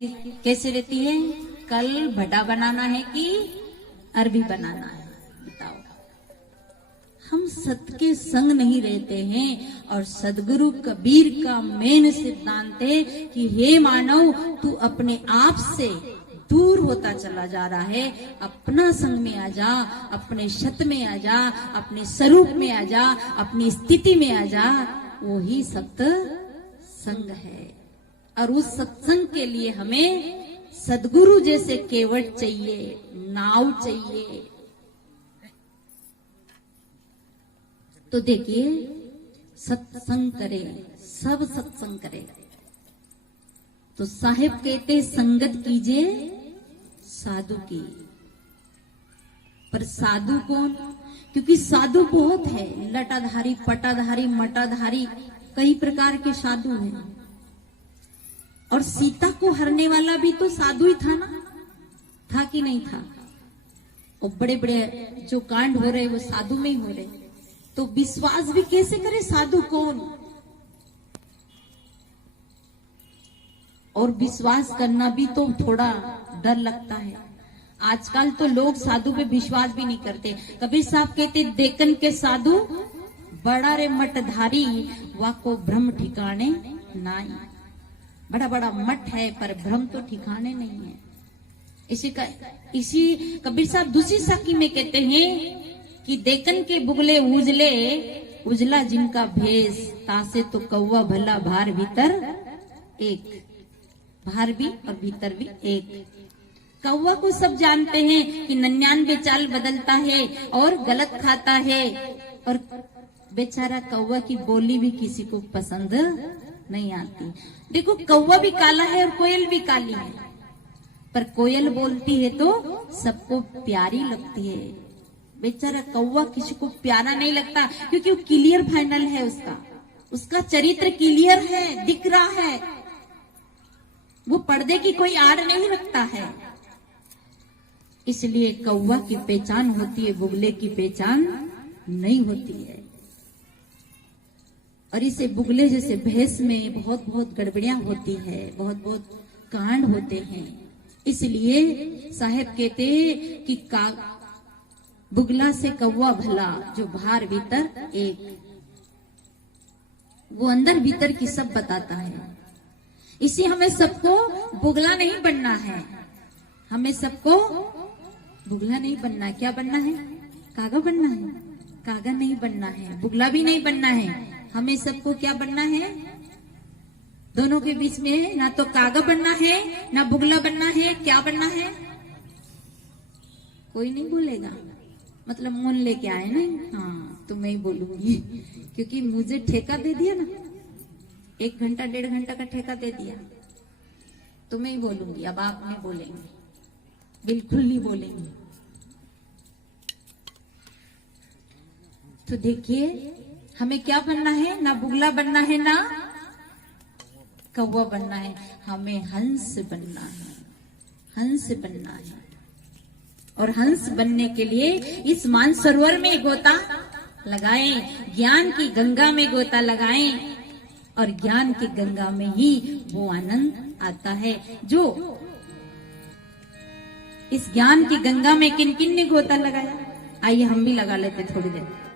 कैसे रहती है? कल भटा बनाना है कि अरबी बनाना है, बताओ। हम सत के संग नहीं रहते हैं। और सदगुरु कबीर का मेन सिद्धांत है कि हे मानव, तू अपने आप से दूर होता चला जा रहा है। अपना संग में आ जा, अपने शत में आ जा, अपने स्वरूप में आ जा, अपनी स्थिति में आ जा। वही सत संग है। और उस सत्संग के लिए हमें सदगुरु जैसे केवट चाहिए, नाव चाहिए। तो देखिए, सत्संग करे, सब सत्संग करे। तो साहेब कहते संगत कीजिए साधु की। पर साधु कौन? क्योंकि साधु बहुत है, लटाधारी, पटाधारी, मटाधारी, कई प्रकार के साधु हैं। और सीता को हरने वाला भी तो साधु ही था ना, था कि नहीं था? और बड़े बड़े जो कांड हो रहे वो साधु में ही हो रहे। तो विश्वास भी कैसे करे साधु कौन? और विश्वास करना भी तो थोड़ा डर लगता है। आजकल तो लोग साधु पे विश्वास भी नहीं करते। कबीर साहब कहते, देखन के साधु बड़ा रे मठधारी, वाको भ्रम ठिकाने नाई। बड़ा बड़ा मठ है पर भ्रम तो ठिकाने नहीं है। इसी कबीर साहब दूसरी साखी में कहते हैं कि देखन के बुगले उजले, उजला जिनका भेष, तासे तो कौवा भला भार भीतर एक। भार भी और भीतर भी एक। कौवा को सब जानते हैं कि 99 चाल बदलता है और गलत खाता है। और बेचारा कौवा की बोली भी किसी को पसंद नहीं आती। देखो, कौवा भी काला है और कोयल भी काली है। पर कोयल बोलती है तो सबको प्यारी लगती है। बेचारा कौवा किसी को प्यारा नहीं लगता, क्योंकि वो क्लियर फाइनल है। उसका चरित्र क्लियर है, दिख रहा है। वो पर्दे की कोई आड़ नहीं रखता है। इसलिए कौवा की पहचान होती है, बुगले की पहचान नहीं होती है। और इसे बुगले जैसे भैंस में बहुत बहुत गड़बड़ियां होती है, बहुत बहुत कांड होते हैं। इसलिए साहेब कहते हैं कि बुगला से कौवा भला, जो बाहर भीतर एक। वो अंदर भीतर की सब बताता है। इसी हमें सबको बुगला नहीं बनना है। हमें सबको बुगला नहीं बनना है। क्या बनना है? कागा बनना है। कागा नहीं बनना है, बुगला भी नहीं बनना है। हमें सबको क्या बनना है? दोनों के बीच में ना तो कागा बनना है, ना बुगला बनना है। क्या बनना है? कोई नहीं बोलेगा, मतलब मुन लेके आए ना। हाँ, तो मैं ही बोलूंगी, क्योंकि मुझे ठेका दे दिया ना, 1 घंटा 1.5 घंटा का ठेका दे दिया, तो मैं ही बोलूंगी। अब आप नहीं बोलेंगे, बिल्कुल नहीं बोलेंगे। तो देखिए, हमें क्या बनना है? ना बुगला बनना है, ना कौवा बनना है। हमें हंस बनना है, हंस बनना है। और हंस बनने के लिए इस मानसरोवर में गोता लगाएं, ज्ञान की गंगा में गोता लगाएं। और ज्ञान की गंगा में ही वो आनंद आता है जो इस ज्ञान की गंगा में किन किन ने गोता लगाया। आइए हम भी लगा लेते थोड़ी देर।